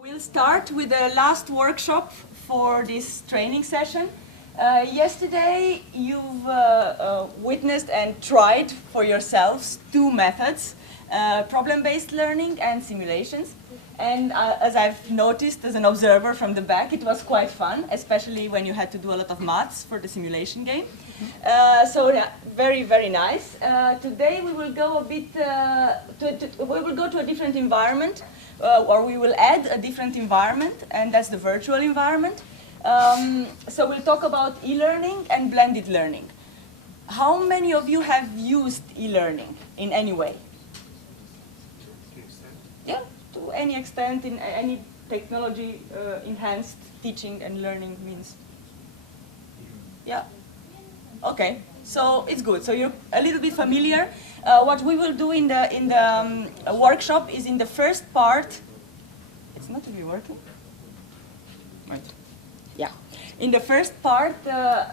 We'll start with the last workshop for this training session. Yesterday you've witnessed and tried for yourselves two methods, problem-based learning and simulations. And as I've noticed as an observer from the back, it was quite fun, especially when you had to do a lot of maths for the simulation game. Very, very nice. Today we will go a bit, we will go to a different environment, or we will add a different environment, and that's the virtual environment. So we'll talk about e-learning and blended learning. How many of you have used e-learning in any way? Yeah, to any extent, in any technology enhanced teaching and learning means. Yeah. Okay, so it's good. So you're a little bit familiar. What we will do in the workshop is in the first part. It's not really working. Right. Yeah. In the first part,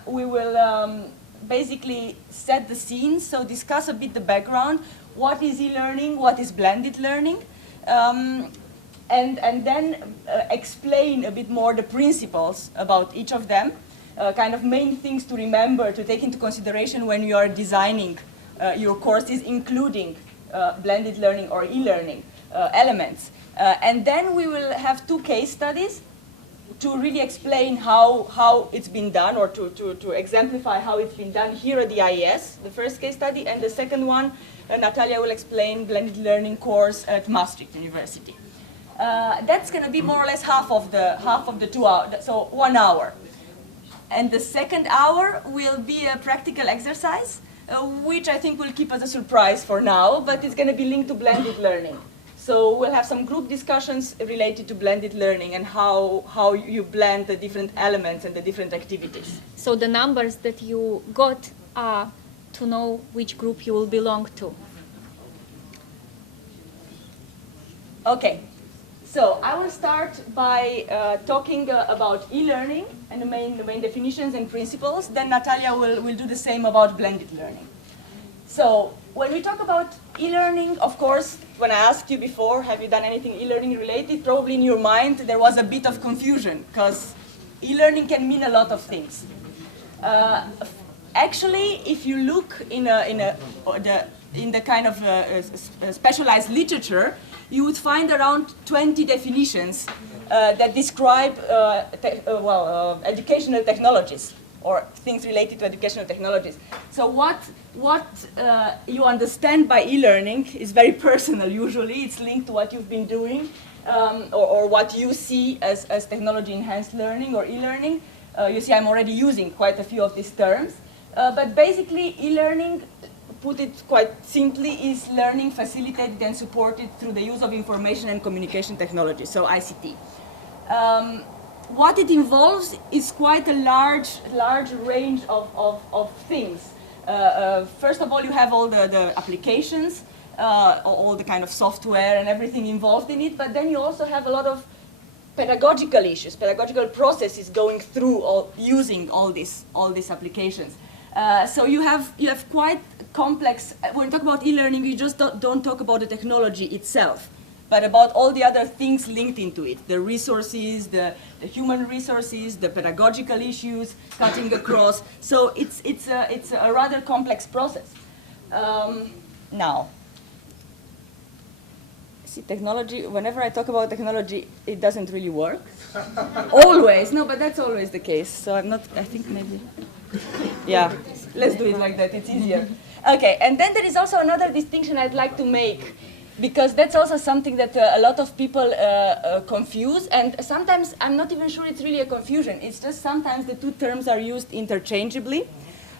we will basically set the scene. So discuss a bit the background. What is e-learning? What is blended learning? And then explain a bit more the principles about each of them. Kind of main things to remember, to take into consideration when you are designing your courses, including blended learning or e-learning elements. And then we will have two case studies to really explain how it's been done, or to exemplify how it's been done here at the IES, the first case study, and the second one, Natalia will explain blended learning course at Maastricht University. That's going to be more or less half of the 2 hours, so 1 hour. And the second hour will be a practical exercise, which I think will keep as a surprise for now, but it's going to be linked to blended learning. So we'll have some group discussions related to blended learning and how you blend the different elements and the different activities. So the numbers that you got are to know which group you will belong to. Okay. So I will start by talking about e-learning and the main definitions and principles. Then Natalia will do the same about blended learning. So when we talk about e-learning, of course, when I asked you before, have you done anything e-learning related, probably in your mind there was a bit of confusion, because e-learning can mean a lot of things. Actually, if you look in the kind of specialized literature, you would find around 20 definitions that describe educational technologies, or things related to educational technologies. So what you understand by e-learning is very personal usually. It's linked to what you've been doing, or what you see as technology-enhanced learning or e-learning. You see I'm already using quite a few of these terms. But basically, e-learning, put it quite simply, is learning facilitated and supported through the use of information and communication technology, so ICT. What it involves is quite a large range of things. First of all, you have all the applications, all the kind of software and everything involved in it, but then you also have a lot of pedagogical issues, pedagogical processes going through using all these applications. So you have quite complex. When you talk about e-learning, you just don't talk about the technology itself, but about all the other things linked into it: the resources, the human resources, the pedagogical issues cutting across. So it's a rather complex process. Now, see, technology. Whenever I talk about technology, it doesn't really work. Always, no, but that's always the case. So I'm not. I think maybe. Yeah, let's do it like that, it's easier. Okay, and then there is also another distinction I'd like to make, because that's also something that a lot of people confuse, and sometimes I'm not even sure it's really a confusion. It's just sometimes the two terms are used interchangeably,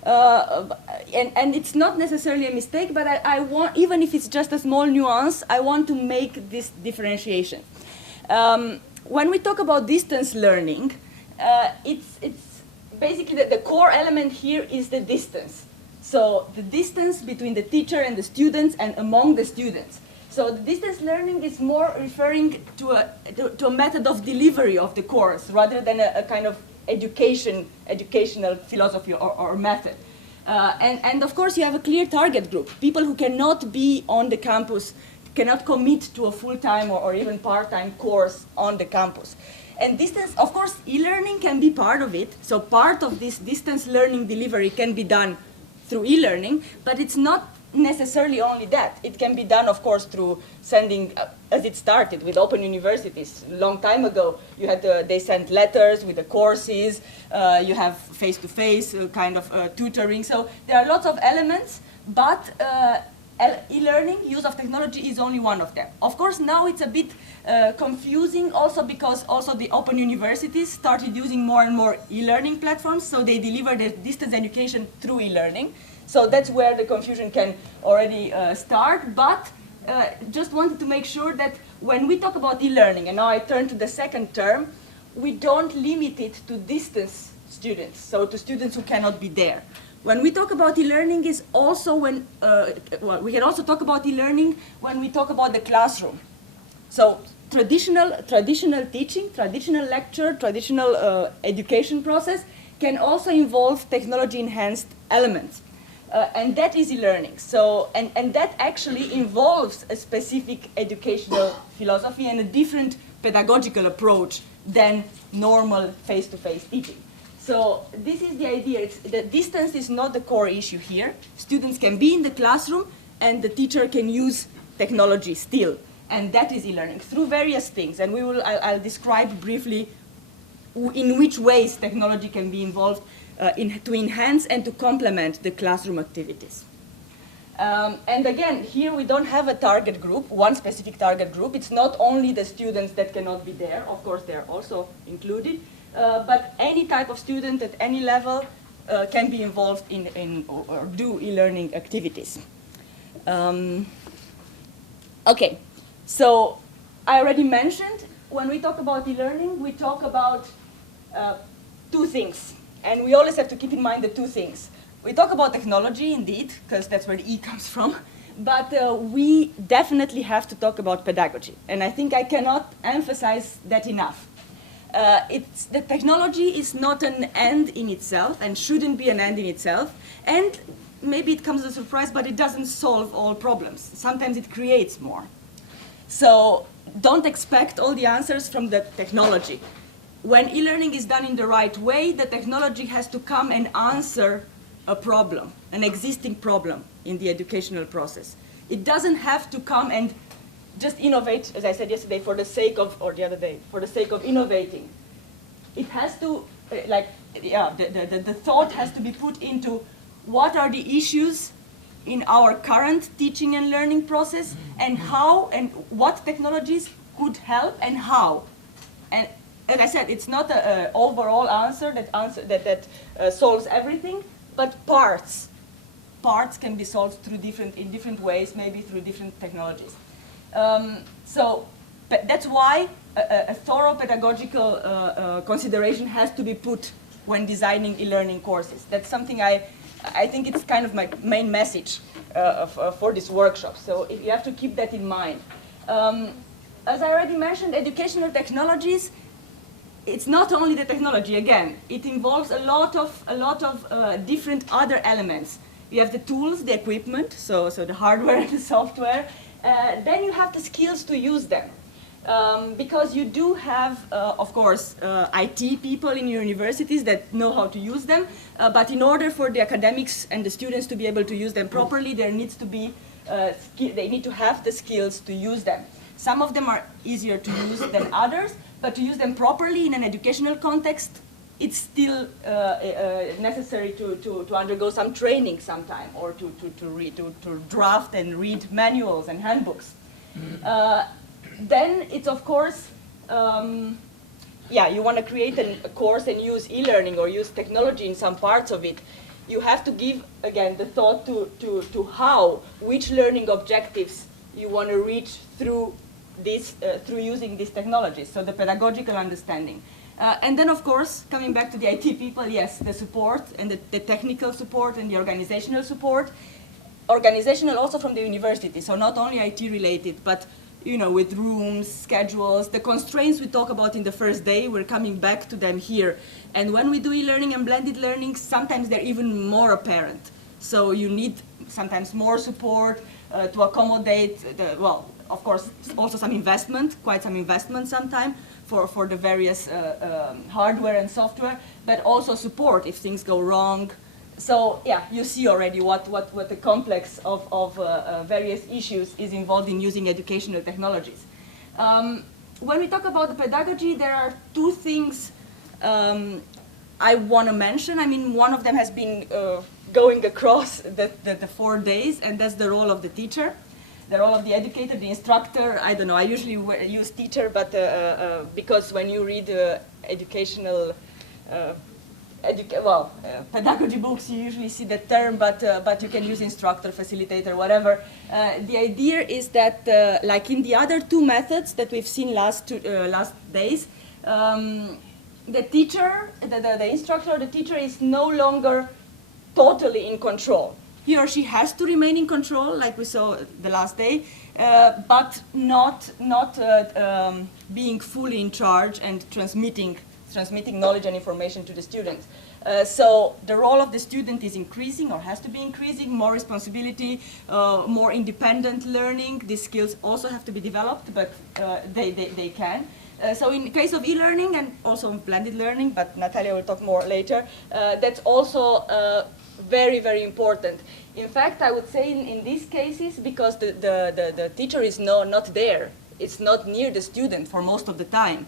and it's not necessarily a mistake, but I want, even if it's just a small nuance, I want to make this differentiation. When we talk about distance learning, it's basically the core element here is the distance. So the distance between the teacher and the students and among the students. So the distance learning is more referring to a method of delivery of the course rather than a kind of educational philosophy or method. And of course you have a clear target group, people who cannot be on the campus, cannot commit to a full-time or even part-time course on the campus. And distance, of course, e-learning can be part of it. So part of this distance learning delivery can be done through e-learning, but it's not necessarily only that. It can be done, of course, through sending, as it started with open universities a long time ago. You had they sent letters with the courses. You have face-to-face kind of tutoring. So there are lots of elements, but e-learning, use of technology, is only one of them. Of course, now it's a bit confusing also because also the open universities started using more and more e-learning platforms, so they deliver the distance education through e-learning. So that's where the confusion can already start, but just wanted to make sure that when we talk about e-learning, and now I turn to the second term, we don't limit it to distance students, so to students who cannot be there. When we talk about e-learning is also when, well, we can also talk about e-learning when we talk about the classroom. So traditional teaching, traditional lecture, traditional education process can also involve technology-enhanced elements. And that is e-learning. So, and that actually involves a specific educational philosophy and a different pedagogical approach than normal face-to-face teaching. So this is the idea. The distance is not the core issue here. Students can be in the classroom and the teacher can use technology still. And that is e-learning through various things. And I'll describe briefly in which ways technology can be involved to enhance and to complement the classroom activities. And again, here we don't have a target group, one specific target group. It's not only the students that cannot be there. Of course, they're also included. But any type of student at any level can be involved in or do e-learning activities. Okay, so I already mentioned when we talk about e-learning, we talk about two things. And we always have to keep in mind the two things. We talk about technology, indeed, because that's where the E comes from. But we definitely have to talk about pedagogy. And I think I cannot emphasize that enough. The technology is not an end in itself and shouldn't be an end in itself. And maybe it comes as a surprise, but it doesn't solve all problems. Sometimes it creates more. So don't expect all the answers from the technology. When e-learning is done in the right way, the technology has to come and answer a problem, an existing problem in the educational process. It doesn't have to come and just innovate, as I said yesterday, for the sake of, or the other day, for the sake of innovating. It has to, the thought has to be put into what are the issues in our current teaching and learning process, and how and what technologies could help and how. And as I said, it's not an overall answer that solves everything, but parts. Parts can be solved through in different ways, maybe through different technologies. So that's why a thorough pedagogical consideration has to be put when designing e-learning courses. That's something I think it's kind of my main message for this workshop. So you have to keep that in mind. As I already mentioned, educational technologies, it's not only the technology, again, it involves a lot of different other elements. You have the tools, the equipment, so the hardware and the software. Then you have the skills to use them. Because you do have, of course, IT people in your universities that know how to use them, but in order for the academics and the students to be able to use them properly, there needs to be, they need to have the skills to use them. Some of them are easier to use than others, but to use them properly in an educational context, it's still necessary to undergo some training sometime, or to draft and read manuals and handbooks. Then it's, of course, you want to create a course and use e-learning or use technology in some parts of it. You have to give, again, the thought to how, which learning objectives you want to reach through this, through using these technologies, so the pedagogical understanding. And then, of course, coming back to the IT people, yes, the support and the technical support and the organizational support. Organizational also from the university, so not only IT related, but with rooms, schedules, the constraints we talk about in the first day, we're coming back to them here. And when we do e-learning and blended learning, sometimes they're even more apparent. So you need sometimes more support to accommodate of course, also some investment, quite some investment sometime for the various hardware and software, but also support if things go wrong. So yeah, you see already what the complex of various issues is involved in using educational technologies. When we talk about the pedagogy, there are two things I want to mention. I mean, one of them has been going across the 4 days, and that's the role of the teacher, the role of the educator, the instructor. I don't know, I usually use teacher, but because when you read educational pedagogy books, you usually see the term, but you can use instructor, facilitator, whatever. The idea is that, like in the other two methods that we've seen last days, the teacher, the instructor, the teacher is no longer totally in control. He or she has to remain in control, like we saw the last day, but not being fully in charge and transmitting knowledge and information to the students. So the role of the student is increasing, or has to be increasing, more responsibility, more independent learning. These skills also have to be developed, but they can. So in the case of e-learning and also blended learning, but Natalia will talk more later, that's also very, very important. In fact, I would say in these cases, because the teacher is not there, it's not near the student for most of the time.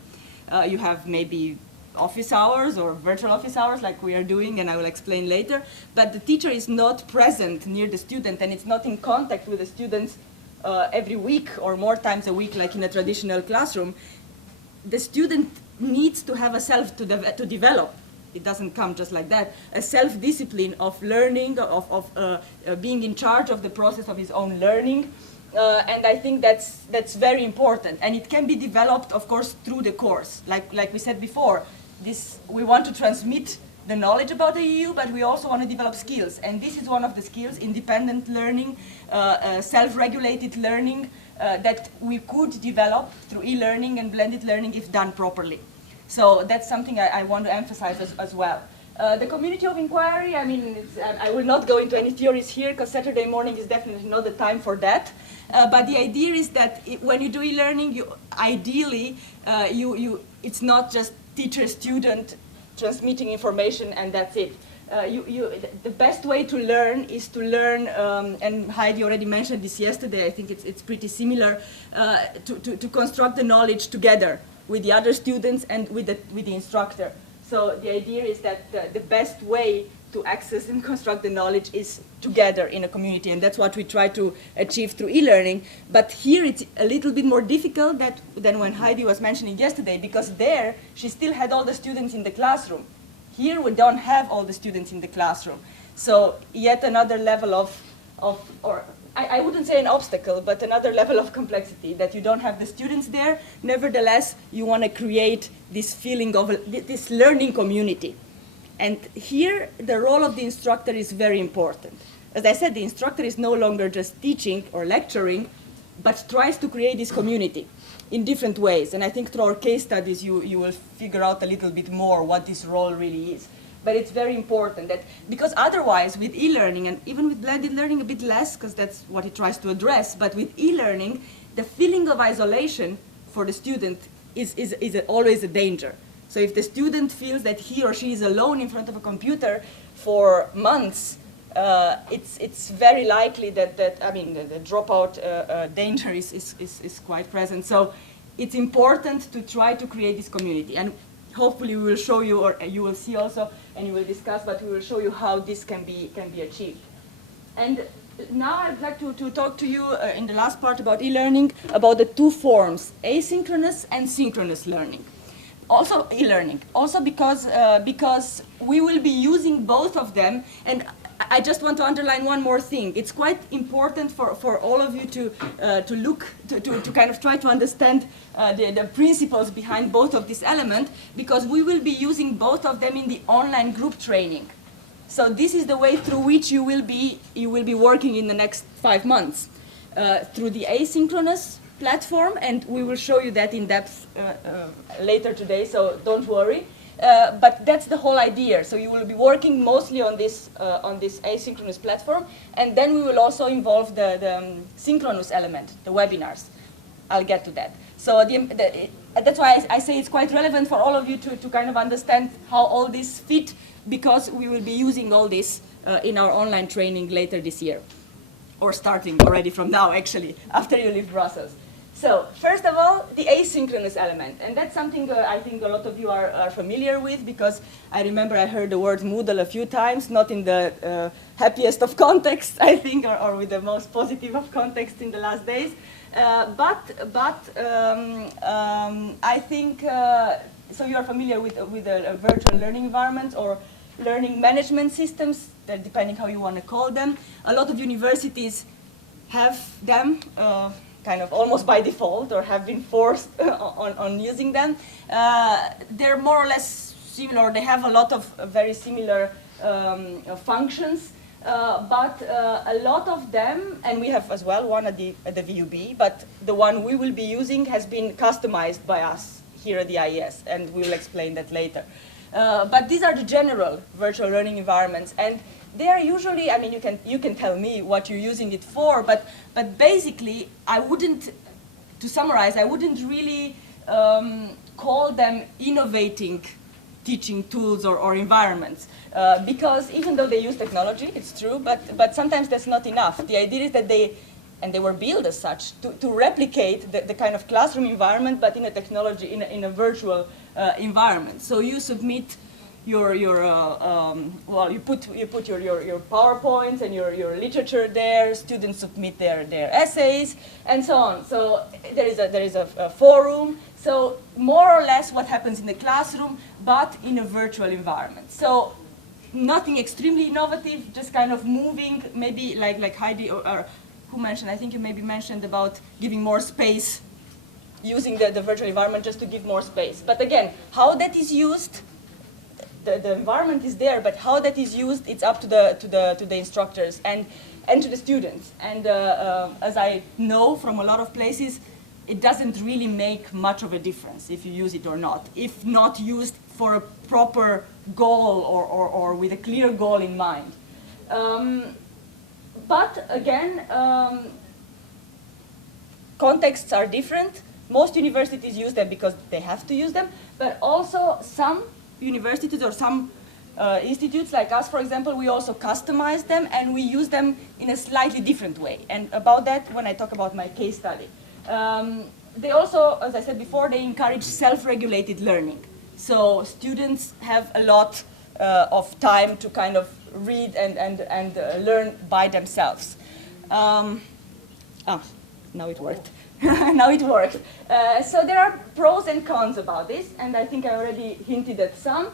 You have maybe office hours or virtual office hours like we are doing, and I will explain later, but the teacher is not present near the student, and it's not in contact with the students every week or more times a week like in a traditional classroom. The student needs to have a self to develop. It doesn't come just like that. A self-discipline of learning, of being in charge of the process of his own learning. And I think that's very important. And it can be developed, of course, through the course. Like we said before, we want to transmit the knowledge about the EU, but we also want to develop skills. And this is one of the skills, independent learning, self-regulated learning, that we could develop through e-learning and blended learning if done properly. So that's something I want to emphasize as well. The community of inquiry, I mean, I will not go into any theories here because Saturday morning is definitely not the time for that. But the idea is that when you do e-learning, ideally, it's not just teacher-student transmitting information and that's it. The best way to learn is to learn, and Heidi already mentioned this yesterday, I think it's pretty similar, to construct the knowledge together with the other students and with the instructor. So the idea is that the best way to access and construct the knowledge is together in a community, and that's what we try to achieve through e-learning. But here it's a little bit more difficult than when Heidi was mentioning yesterday, because there she still had all the students in the classroom. Here we don't have all the students in the classroom. So yet another level or I wouldn't say an obstacle, but another level of complexity, that you don't have the students there. Nevertheless, you want to create this feeling of this learning community. And here, the role of the instructor is very important. As I said, the instructor is no longer just teaching or lecturing, but tries to create this community in different ways. And I think through our case studies, you will figure out a little bit more what this role really is. But it's very important that, because otherwise with e-learning, and even with blended learning a bit less, because that's what it tries to address, but with e-learning, the feeling of isolation for the student is always a danger. So if the student feels that he or she is alone in front of a computer for months, it's very likely that the dropout danger is quite present. So it's important to try to create this community. And hopefully we will show you, or you will see also, and you will discuss, but we will show you how this can be achieved. And now I'd like to talk to you in the last part about e-learning, about the two forms, asynchronous and synchronous learning. Also e-learning, also because we will be using both of them. And I just want to underline one more thing. It's quite important for all of you to kind of try to understand the principles behind both of these elements, because we will be using both of them in the online group training. So this is the way through which you will be working in the next 5 months, through the asynchronous platform, and we will show you that in depth later today, so don't worry. But that's the whole idea. So you will be working mostly on this asynchronous platform, and then we will also involve the synchronous element, the webinars. I'll get to that. So that's why I say it's quite relevant for all of you to kind of understand how all this fit, because we will be using all this in our online training later this year, or starting already from now, actually, after you leave Brussels. So first of all, the asynchronous element, and that's something I think a lot of you are familiar with, because I remember I heard the word Moodle a few times, not in the happiest of contexts, I think, or with the most positive of contexts in the last days. I think, so you are familiar with virtual learning environments or learning management systems, depending how you want to call them. A lot of universities have them kind of almost by default, or have been forced on using them. They're more or less similar. They have a lot of very similar functions. But a lot of them, and we have as well one at the VUB, but the one we will be using has been customized by us here at the IES, and we will explain that later. But these are the general virtual learning environments, and they are usually, I mean, you can tell me what you're using it for, but basically, I wouldn't, to summarize, I wouldn't really call them innovating teaching tools or environments. Because even though they use technology, it's true, but sometimes that's not enough. The idea is that they were built as such, to replicate the kind of classroom environment, but in a technology, in a virtual environment. So you submit well, you put your PowerPoints and your literature there. Students submit their essays and so on. So there is a forum. So more or less what happens in the classroom, but in a virtual environment. So nothing extremely innovative, just kind of moving, maybe like Heidi or who mentioned, I think you maybe mentioned about giving more space, using the virtual environment just to give more space. But again, how that is used, the environment is there, but how that is used, it's up to the instructors and to the students. And as I know from a lot of places, it doesn't really make much of a difference if you use it or not, if not used for a proper goal or with a clear goal in mind. But again, contexts are different. Most universities use them because they have to use them, but also some universities or some institutes like us, for example, we also customize them and we use them in a slightly different way. And about that, when I talk about my case study. They also, as I said before, they encourage self-regulated learning. So students have a lot of time to kind of read and learn by themselves. Now it worked. Now it works. So there are pros and cons about this, and I think I already hinted at some.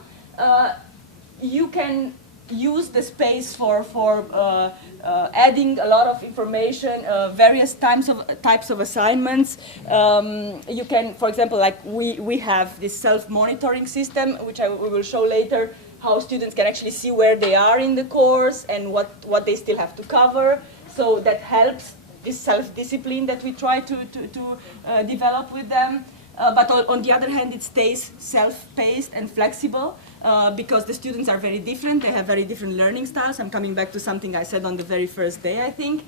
You can use the space for adding a lot of information, various types of assignments. You can, for example, like we have this self-monitoring system, which we will show later, how students can actually see where they are in the course and what they still have to cover. So that helps this self-discipline that we try to develop with them. But on the other hand, it stays self-paced and flexible because the students are very different. They have very different learning styles. I'm coming back to something I said on the very first day, I think.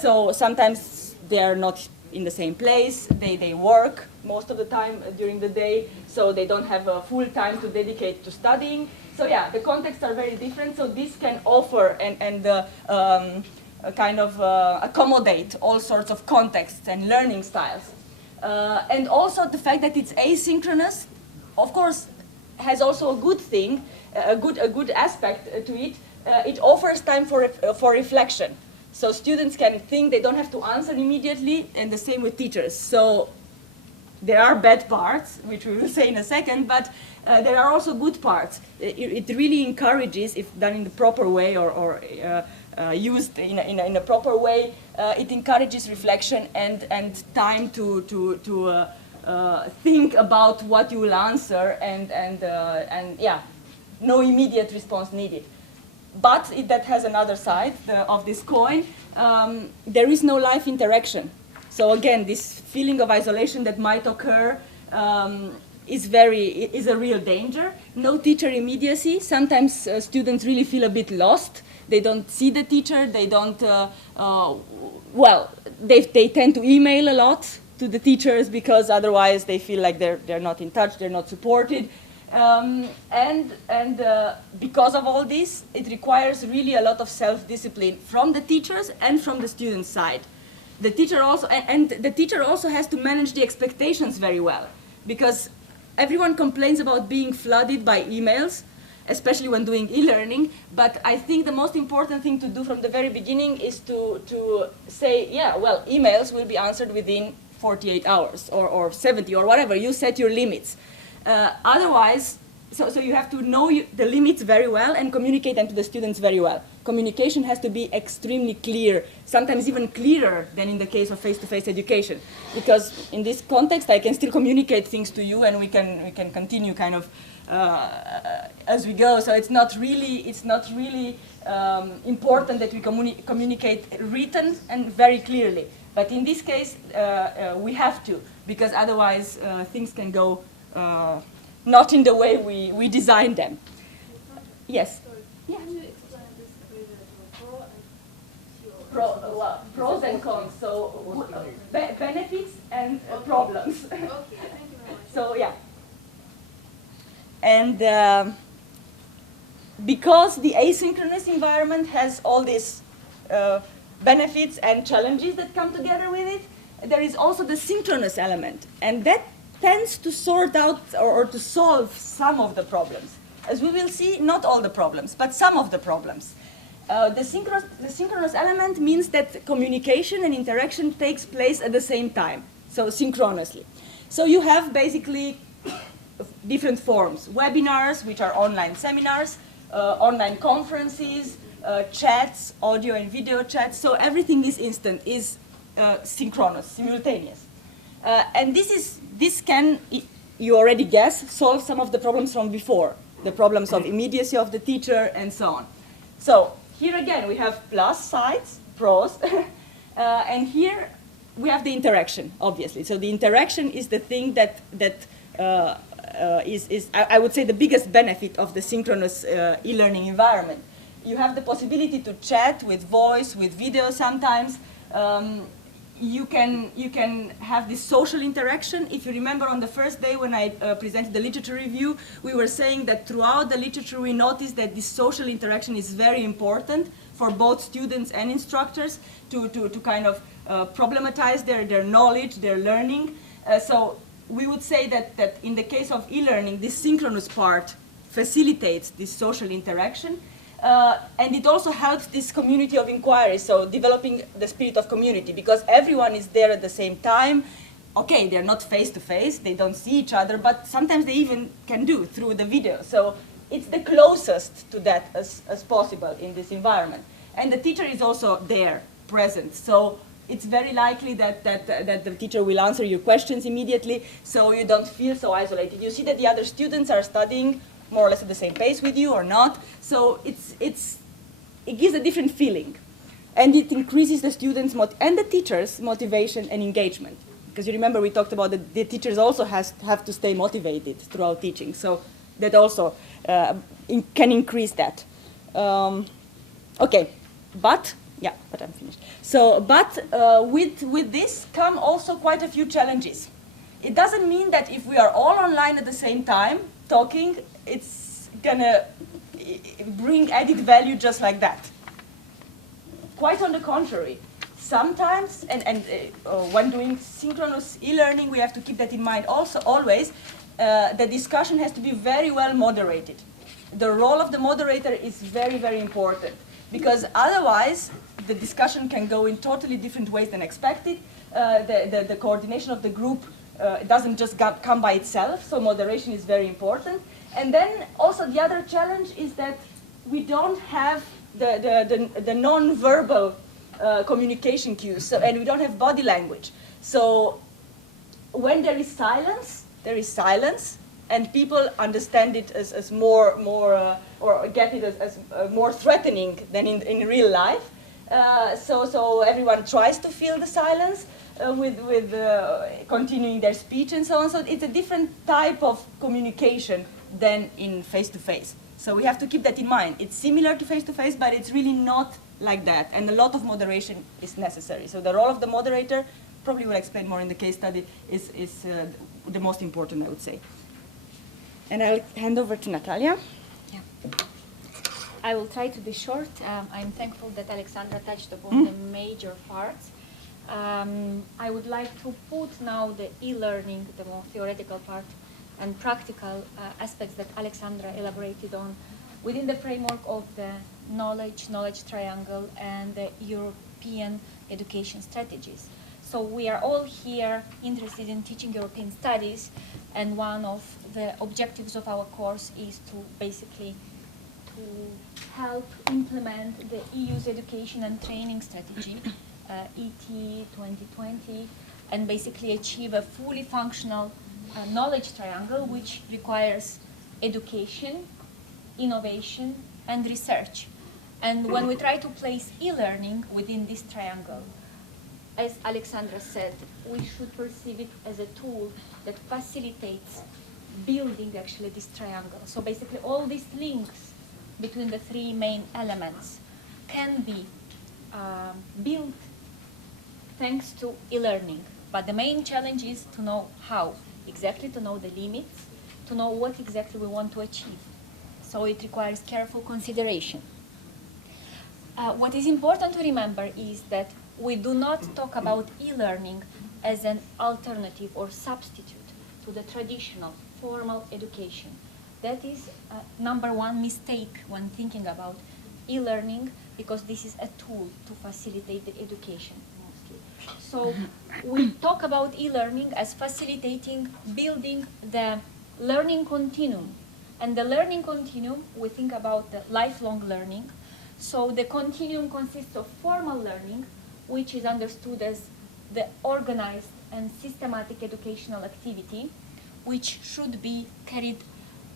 So sometimes they are not in the same place. They work most of the time during the day, so they don't have a full time to dedicate to studying. So yeah, the contexts are very different. So this can offer and kind of accommodate all sorts of contexts and learning styles. And also the fact that it's asynchronous, of course, has also a good thing, a good aspect to it. It offers time for reflection. So students can think, they don't have to answer immediately, and the same with teachers. So there are bad parts, which we will say in a second, but there are also good parts. It really encourages, if done in the proper way or used in a proper way, it encourages reflection and time to think about what you will answer and yeah, no immediate response needed. But that has another side of this coin. There is no live interaction. So again, this feeling of isolation that might occur is a real danger. No teacher immediacy. Sometimes students really feel a bit lost. They don't see the teacher. They don't. Well, they tend to email a lot to the teachers, because otherwise they feel like they're not in touch, they're not supported. Because of all this, it requires really a lot of self-discipline from the teachers and from the student side. The teacher also, and the teacher also has to manage the expectations very well, because everyone complains about being flooded by emails, especially when doing e-learning, but I think the most important thing to do from the very beginning is to say, yeah, well, emails will be answered within 48 hours or 70 or whatever. You set your limits. Otherwise, so you have to know the limits very well and communicate them to the students very well. Communication has to be extremely clear, sometimes even clearer than in the case of face-to-face education. Because in this context, I can still communicate things to you, and we can continue kind of as we go. So it's not really important that we communicate written and very clearly. But in this case, we have to, because otherwise things can go not in the way we designed them. Yes? Yeah. Can you explain this a little bit more? Pros and cons, so benefits and problems. Okay, thank you very much. So, yeah. And because the asynchronous environment has all these benefits and challenges that come together with it, there is also the synchronous element. And that tends to sort out or to solve some of the problems. As we will see, not all the problems, but some of the problems. The synchronous element means that communication and interaction takes place at the same time, so synchronously. So you have basically different forms: webinars, which are online seminars, online conferences, chats, audio and video chats. So everything is instant, is synchronous, simultaneous. And this can, you already guess, solve some of the problems from before, the problems of immediacy of the teacher and so on. So here again we have plus sides, pros, and here we have the interaction, obviously. So the interaction is the thing that is I would say the biggest benefit of the synchronous e-learning environment. You have the possibility to chat with voice, with video sometimes. You can have this social interaction. If you remember on the first day when I presented the literature review, we were saying that throughout the literature we noticed that this social interaction is very important for both students and instructors to kind of problematize their knowledge, their learning. So we would say that in the case of e-learning, this synchronous part facilitates this social interaction. And it also helps this community of inquiry, so developing the spirit of community, because everyone is there at the same time. Okay, they're not face-to-face, they don't see each other, but sometimes they even can do through the video. So it's the closest to that as possible in this environment. And the teacher is also there, present. So it's very likely that the teacher will answer your questions immediately, so you don't feel so isolated. You see that the other students are studying more or less at the same pace with you or not. So it gives a different feeling. And it increases the students' and the teachers' motivation and engagement. Because you remember we talked about that the teachers also have to stay motivated throughout teaching. So that also can increase that. Okay, but I'm finished. So, but with this come also quite a few challenges. It doesn't mean that if we are all online at the same time talking, it's gonna bring added value just like that. Quite on the contrary. Sometimes, and when doing synchronous e-learning, we have to keep that in mind also always, the discussion has to be very well moderated. The role of the moderator is very, very important, because otherwise the discussion can go in totally different ways than expected. The coordination of the group doesn't just come by itself, so moderation is very important. And then also the other challenge is that we don't have the non-verbal communication cues, and we don't have body language. So when there is silence, and people understand it as more or get it as more threatening than in real life. So everyone tries to fill the silence with continuing their speech and so on. So it's a different type of communication than in face-to-face. So we have to keep that in mind. It's similar to face-to-face, but it's really not like that. And a lot of moderation is necessary. So the role of the moderator probably will explain more in the case study, is the most important, I would say. And I'll hand over to Natalia. Yeah. I will try to be short. I'm thankful that Alexandra touched upon the major parts. I would like to put now the e-learning, the more theoretical part, and practical aspects that Alexandra elaborated on within the framework of the knowledge triangle and the European education strategies. So we are all here interested in teaching European studies, and one of the objectives of our course is to basically help implement the EU's education and training strategy, ET 2020, and basically achieve a fully functional knowledge triangle, which requires education, innovation, and research. And when we try to place e-learning within this triangle, as Alexandra said, we should perceive it as a tool that facilitates building actually this triangle. So basically all these links between the three main elements can be built thanks to e-learning. But the main challenge is to know how, exactly to know the limits, to know what exactly we want to achieve. So it requires careful consideration. What is important to remember is that we do not talk about e-learning as an alternative or substitute to the traditional formal education. That is number one mistake when thinking about e-learning, because this is a tool to facilitate the education mostly. So we talk about e-learning as facilitating, building the learning continuum. And the learning continuum, we think about the lifelong learning. So the continuum consists of formal learning, which is understood as the organized and systematic educational activity, which should be carried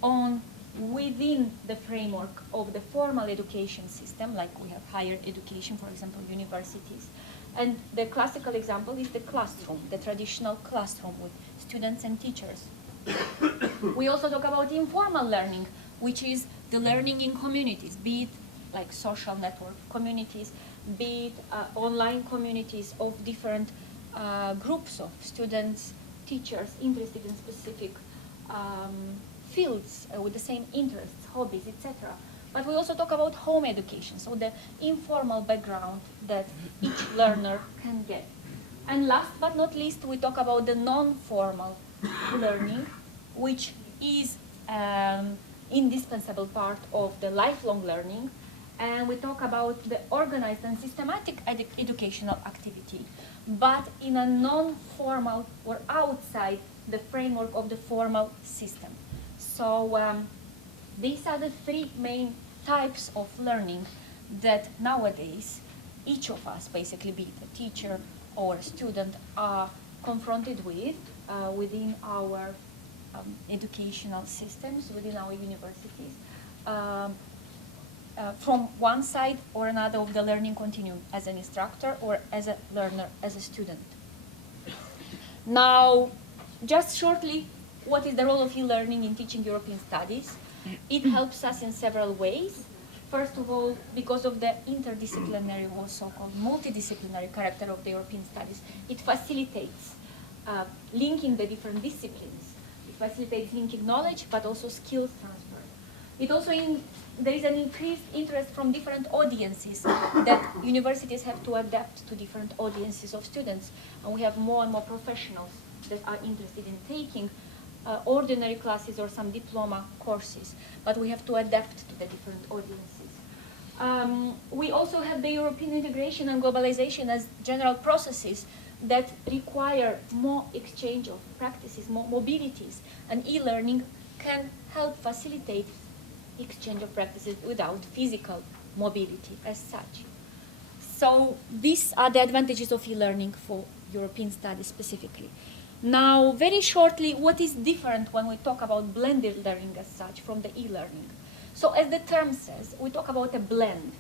on within the framework of the formal education system, like we have higher education, for example, universities. And the classical example is the classroom, the traditional classroom with students and teachers. We also talk about informal learning, which is the learning in communities, be it like social network communities, be it online communities of different groups of students, teachers interested in specific fields with the same interests, hobbies, etc. But we also talk about home education, so the informal background that each learner can get. And last but not least, we talk about the non-formal learning, which is indispensable part of the lifelong learning. And we talk about the organized and systematic educational activity, but in a non-formal or outside the framework of the formal system. So these are the three main types of learning that nowadays each of us, basically be it a teacher or a student, are confronted with within our educational systems, within our universities. From one side or another of the learning continuum, as an instructor or as a learner, as a student. Now, just shortly, what is the role of e-learning in teaching European studies? It helps us in several ways. First of all, because of the interdisciplinary or so-called multidisciplinary character of the European studies, it facilitates linking the different disciplines. It facilitates linking knowledge, but also skills transfer. It also, there is an increased interest from different audiences that universities have to adapt to different audiences of students. And we have more and more professionals that are interested in taking ordinary classes or some diploma courses, but we have to adapt to the different audiences. We also have the European integration and globalization as general processes that require more exchange of practices, more mobilities, and e-learning can help facilitate exchange of practices without physical mobility as such. So these are the advantages of e-learning for European studies specifically. Now, very shortly, what is different when we talk about blended learning as such from the e-learning? So as the term says, we talk about a blend.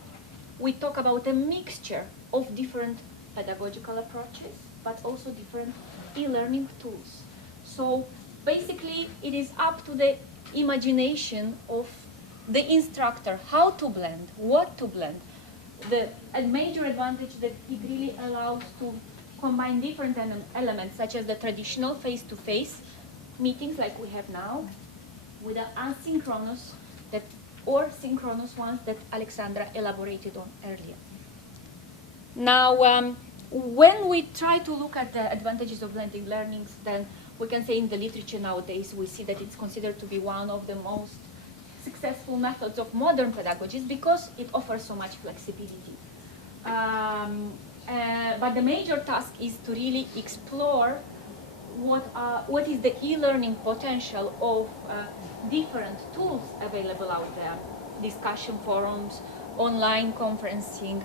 We talk about a mixture of different pedagogical approaches, but also different e-learning tools. So basically, it is up to the imagination of the instructor how to blend, what to blend. A major advantage that it really allows to combine different elements, such as the traditional face-to-face meetings like we have now, with the asynchronous or synchronous ones that Alexandra elaborated on earlier. Now, when we try to look at the advantages of blended learnings, then we can say in the literature nowadays, we see that it's considered to be one of the most successful methods of modern pedagogies because it offers so much flexibility. But the major task is to really explore what is the e-learning potential of different tools available out there. Discussion forums, online conferencing,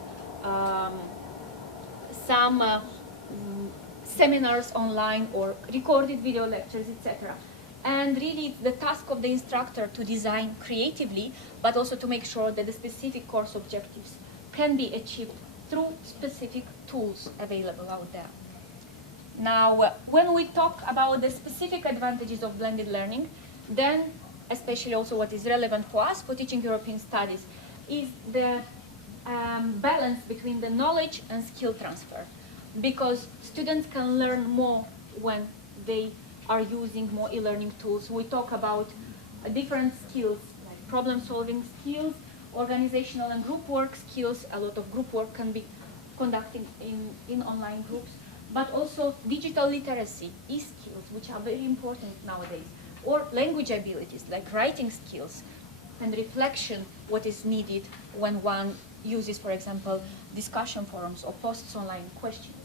some seminars online or recorded video lectures, etc. And really it's the task of the instructor to design creatively, but also to make sure that the specific course objectives can be achieved through specific tools available out there. Now, when we talk about the specific advantages of blended learning, then especially also what is relevant for us for teaching European studies is the balance between the knowledge and skill transfer, because students can learn more when they are using more e-learning tools. We talk about different skills, like problem-solving skills, organizational and group work skills. A lot of group work can be conducted in online groups, but also digital literacy, e-skills, which are very important nowadays, or language abilities, like writing skills, and reflection, what is needed when one uses, for example, discussion forums or posts online questions.